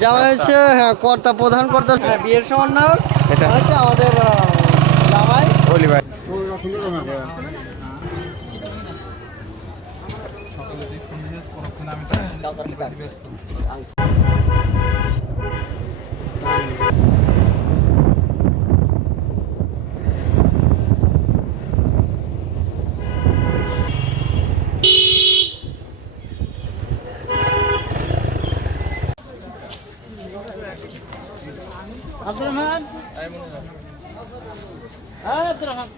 জামাই হচ্ছে কর্তা, প্রধান কর্তা বিয়ের সময় না, এটা হচ্ছে আমাদের জামাই অলি ভাই। আব্দুর রহমান, আব্দুর রহমান,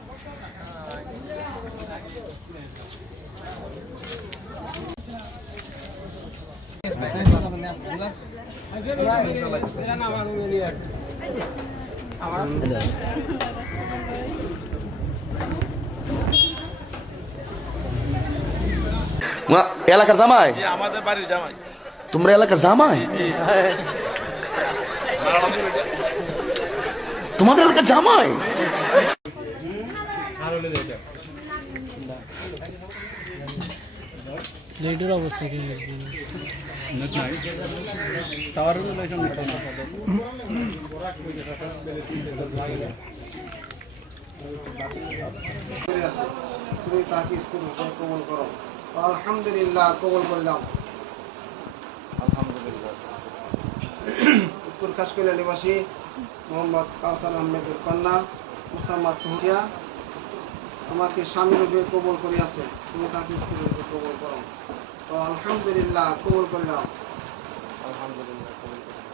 এলাকার জামাই? আমাদের বাড়ির জামাই। তোমরা এলাকার জামাই? তোমাদের এলাকার জামাই? লেটের অবস্থা কি? তুমি তাকে কবুল করো। আলহামদুলিল্লাহ, কবুল করলাম। আলহামদুলিল্লাহ। উত্তর কাশকুলা নিবাসী মোহাম্মদ কাউসার আহমেদের কন্যা মুসাম্মাদ হুকিয়া আমাকে স্বামী রূপে কবুল করিয়াছে, তুমি তাকে স্ত্রী রূপে কবুল করো। তো আলহামদুলিল্লাহ, কবুল করলাম। আলহামদুলিল্লাহ, কবুল করলাম।